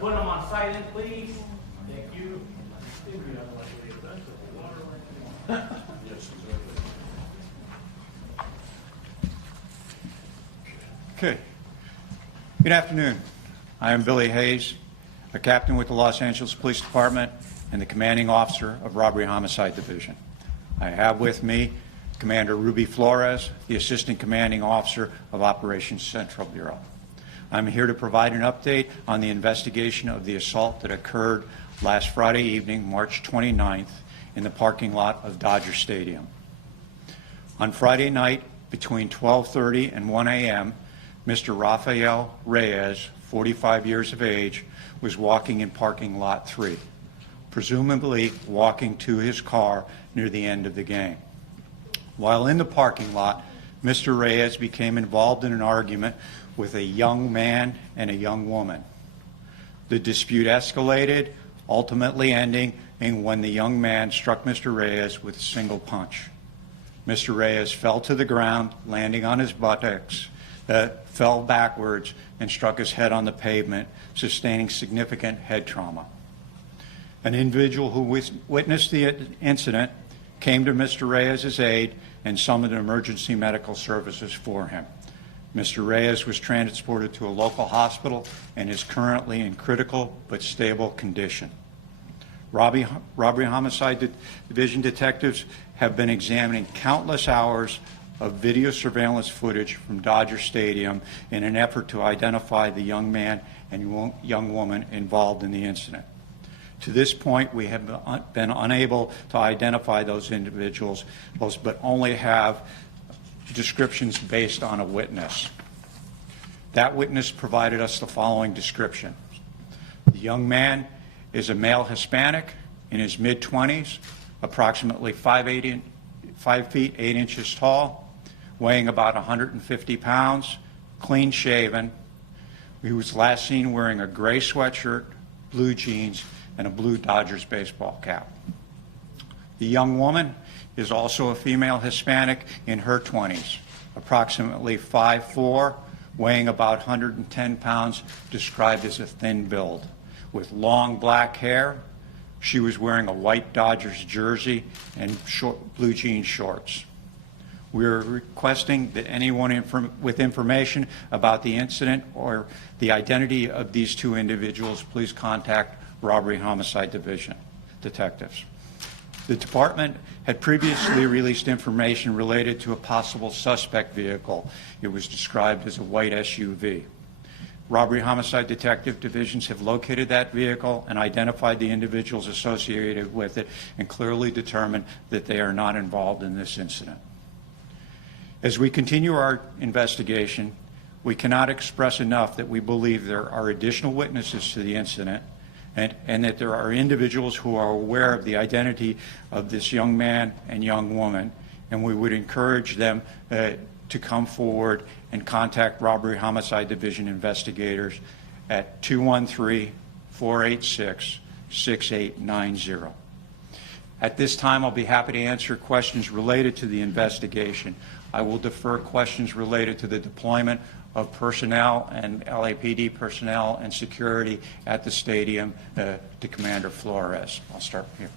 Put them on silent, please. Thank you. Okay. Good afternoon. I am Billy Hayes, a captain with the Los Angeles Police Department and the commanding officer of Robbery Homicide Division. I have with me Commander Ruby Flores, the assistant commanding officer of Operations Central Bureau. I'm here to provide an update on the investigation of the assault that occurred last Friday evening, March 29th, in the parking lot of Dodger Stadium. On Friday night, between 12:30 and 1 a.m., Mr. Rafael Reyes, 45 years of age, was walking in parking lot 3, presumably walking to his car near the end of the game. While in the parking lot, Mr. Reyes became involved in an argument with a young man and a young woman. The dispute escalated, ultimately ending in when the young man struck Mr. Reyes with a single punch. Mr. Reyes fell to the ground, landing on his buttocks, fell backwards, and struck his head on the pavement, sustaining significant head trauma. An individual who witnessed the incident came to Mr. Reyes' aid and summoned emergency medical services for him. Mr. Reyes was transported to a local hospital and is currently in critical but stable condition. Robbery Homicide Division detectives have been examining countless hours of video surveillance footage from Dodger Stadium in an effort to identify the young man and young woman involved in the incident. To this point, we have been unable to identify those individuals, but only have descriptions based on a witness. That witness provided us the following description. The young man is a male Hispanic in his mid-20s, approximately 5 feet 8 inches tall, weighing about 150 pounds, clean shaven. He was last seen wearing a gray sweatshirt, blue jeans, and a blue Dodgers baseball cap. The young woman is also a female Hispanic in her 20s, approximately 5'4", weighing about 110 pounds, described as a thin build. With long black hair, she was wearing a white Dodgers jersey and blue jean shorts. We are requesting that anyone with information about the incident or the identity of these two individuals, please contact Robbery Homicide Division detectives. The department had previously released information related to a possible suspect vehicle. It was described as a white SUV. Robbery Homicide Detective Divisions have located that vehicle and identified the individuals associated with it and clearly determined that they are not involved in this incident. As we continue our investigation, we cannot express enough that we believe there are additional witnesses to the incident and that there are individuals who are aware of the identity of this young man and young woman, and we would encourage them to come forward and contact Robbery Homicide Division investigators at 213-486-6890. At this time, I'll be happy to answer questions related to the investigation. I will defer questions related to the deployment of personnel and LAPD personnel and security at the stadium to Commander Flores. I'll start here.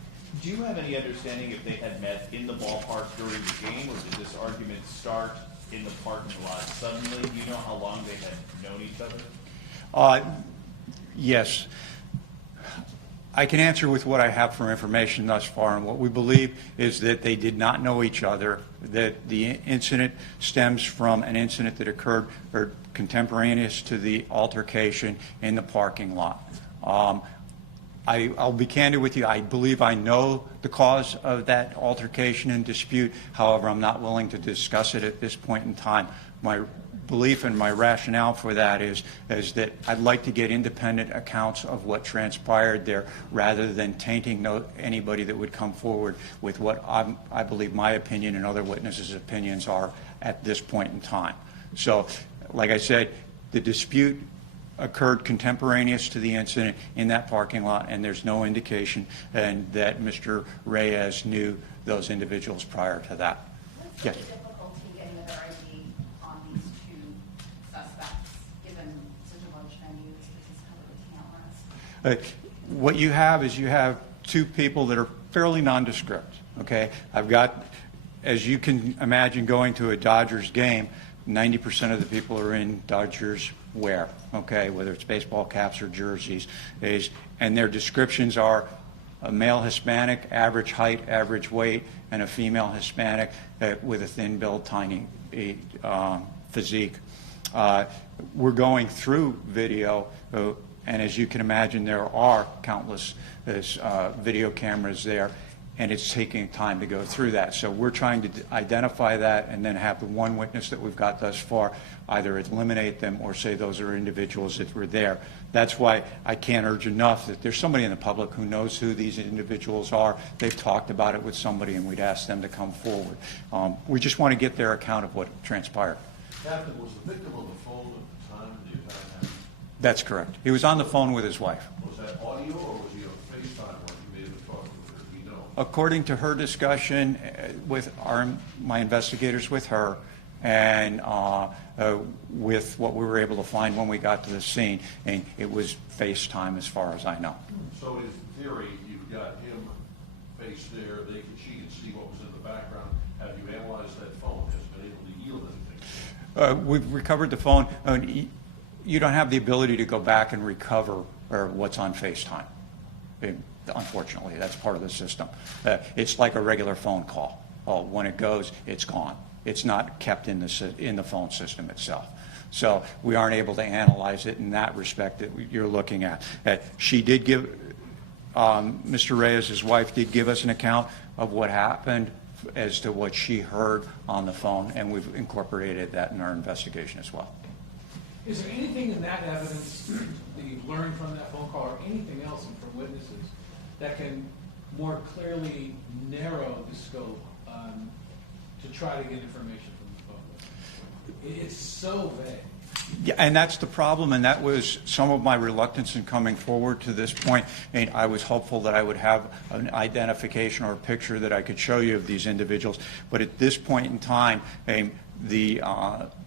Do you have any understanding if they had met in the ballpark during the game, or did this argument start in the parking lot suddenly? Do you know how long they had known each other? Yes. I can answer with what I have for information thus far, and what we believe is that they did not know each other, that the incident stems from an incident that occurred or contemporaneous to the altercation in the parking lot. I'll be candid with you. I believe I know the cause of that altercation and dispute. However, I'm not willing to discuss it at this point in time. My belief and my rationale for that is that I'd like to get independent accounts of what transpired there rather than tainting anybody that would come forward with what I believe my opinion and other witnesses' opinions are at this point in time. So, like I said, the dispute occurred contemporaneous to the incident in that parking lot, and there's no indication that Mr. Reyes knew those individuals prior to that. What's Yes. the difficulty getting their ID on these two suspects, given such a large venue? This is kind of a What you have is you have two people that are fairly nondescript, okay? I've got, as you can imagine, going to a Dodgers game, 90% of the people are in Dodgers wear, okay, whether it's baseball caps or jerseys, and their descriptions are a male Hispanic, average height, average weight, and a female Hispanic with a thin build, tiny physique. We're going through video, and as you can imagine, there are countless video cameras there, and it's taking time to go through that. So we're trying to identify that and then have the one witness that we've got thus far either eliminate them or say those are individuals that were there. That's why I can't urge enough that there's somebody in the public who knows who these individuals are. They've talked about it with somebody, and we'd ask them to come forward. We just want to get their account of what transpired. Captain, was the victim on the phone at the time the attack happened? That's correct. He was on the phone with his wife. Was that audio or was he on FaceTime when he may have been talking with her? Do we know? According to her discussion with my investigators with her, and with what we were able to find when we got to the scene, and it was FaceTime as far as I know. So in theory, you've got him face there, she can see what was in the background. Have you analyzed that phone? Has it been able to yield anything? We've recovered the phone. You don't have the ability to go back and recover what's on FaceTime. Unfortunately, that's part of the system. It's like a regular phone call. When it goes, it's gone. It's not kept in the phone system itself. So we aren't able to analyze it in that respect that you're looking at. She did give, Mr. Reyes, his wife, did give us an account of what happened as to what she heard on the phone, and we've incorporated that in our investigation as well. Is there anything in that evidence that you've learned from that phone call or anything else from witnesses that can more clearly narrow the scope to try to get information from the public? It's so vague. Yeah, and that's the problem, and that was some of my reluctance in coming forward to this point. And I was hopeful that I would have an identification or a picture that I could show you of these individuals. But at this point in time, the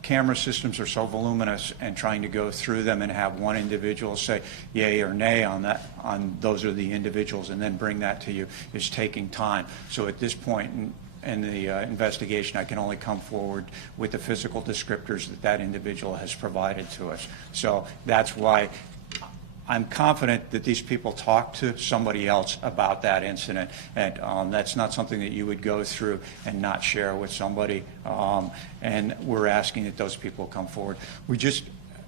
camera systems are so voluminous, and trying to go through them and have one individual say yay or nay on that, on those are the individuals, and then bring that to you is taking time. So at this point in the investigation, I can only come forward with the physical descriptors that individual has provided to us. So that's why I'm confident that these people talked to somebody else about that incident, and that's not something that you would go through and not share with somebody, and we're asking that those people come forward.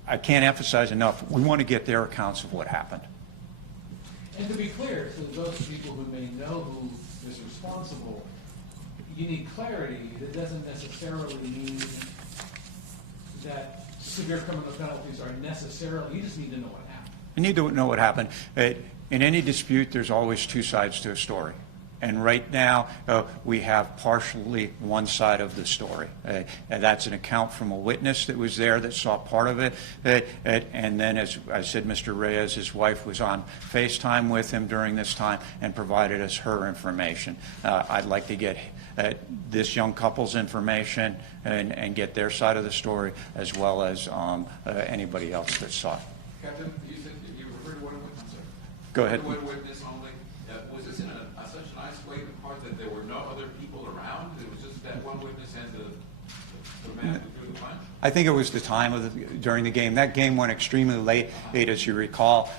I can't emphasize enough, we want to get their accounts of what happened. And to be clear, to those people who may know who is responsible, you need clarity. That doesn't necessarily mean that severe criminal penalties are necessarily, you just need to know what happened. You need to know what happened. In any dispute, there's always two sides to a story. And right now, we have partially one side of the story. And that's an account from a witness that was there that saw part of it. And then, as I said, Mr. Reyes, his wife, was on FaceTime with him during this time and provided us her information. I'd like to get this young couple's information and get their side of the story, as well as anybody else that saw it. Captain, you said that you referred to one witness, sir. Go ahead. One witness only. Was this in such an isolated part that there were no other people around? It was just that one witness and the man who threw the punch? I think it was the time during the game. That game went extremely late, as you recall.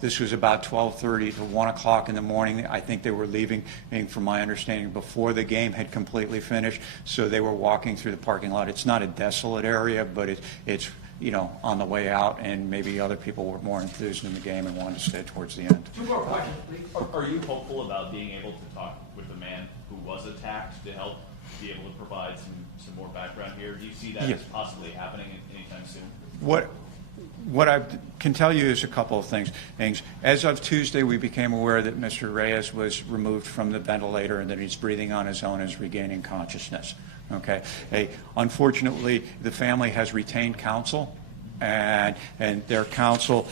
This was about 12:30 to 1 o'clock in the morning. I think they were leaving, from my understanding, before the game had completely finished. So they were walking through the parking lot. It's not a desolate area, but it's on the way out, and maybe other people were more enthused in the game and wanted to stay towards the end. Two more questions, please. Are you hopeful about being able to talk with the man who was attacked to help be able to provide some more background here? Do you see that Yes. as possibly happening anytime soon? What I can tell you is a couple of things. As of Tuesday, we became aware that Mr. Reyes was removed from the ventilator and that he's breathing on his own and is regaining consciousness. Okay. Unfortunately, the family has retained counsel, and their counsel,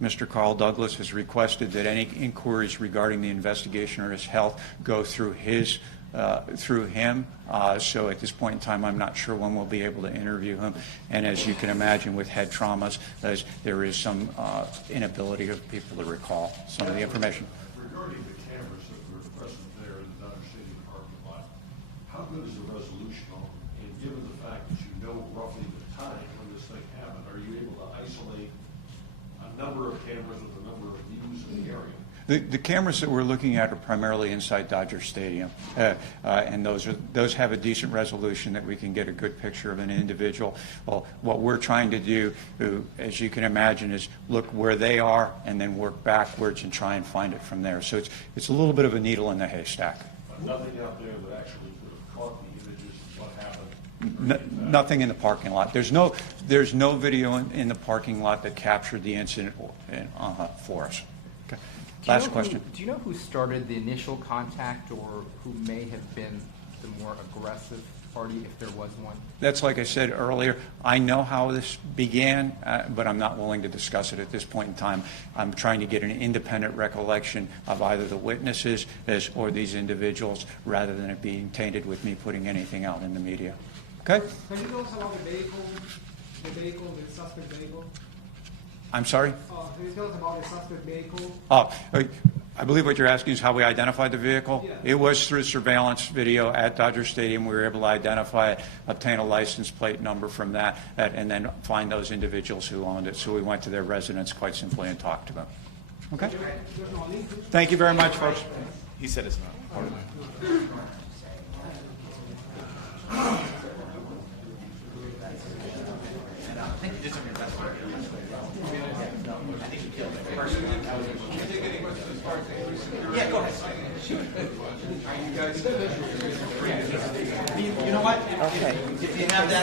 Mr. Carl Douglas, has requested that any inquiries regarding the investigation or his health go through his through him. So at this point in time, I'm not sure when we'll be able to interview him. And as you can imagine, with head traumas, there is some inability of people to recall some of the information. Regarding the cameras that were present there in the Dodger Stadium parking lot, how good is the resolution on them? And given the fact that you know roughly the time when this thing happened, are you able to isolate a number of cameras with a number of views in the area? The cameras that we're looking at are primarily inside Dodger Stadium, and those have a decent resolution that we can get a good picture of an individual. Well, what we're trying to do, as you can imagine, is look where they are and then work backwards and try and find it from there. So it's a little bit of a needle in the haystack. But nothing out there that actually could have caught the images of what happened? Nothing in the parking lot. There's no video in the parking lot that captured the incident for us. Okay. Last question. Do you know who started the initial contact or who may have been the more aggressive party, if there was one? That's like I said earlier. I know how this began, but I'm not willing to discuss it at this point in time. I'm trying to get an independent recollection of either the witnesses or these individuals rather than it being tainted with me putting anything out in the media. Okay? Can you tell us about the suspect vehicle? I'm sorry? Can you tell us about the suspect vehicle? I believe what you're asking is how we identified the vehicle. Yeah. It was through surveillance video at Dodger Stadium. We were able to identify it, obtain a license plate number from that, and then find those individuals who owned it. So we went to their residence quite simply and talked to them. Okay? Thank you very much, folks. He said it's not. You know what? If you have that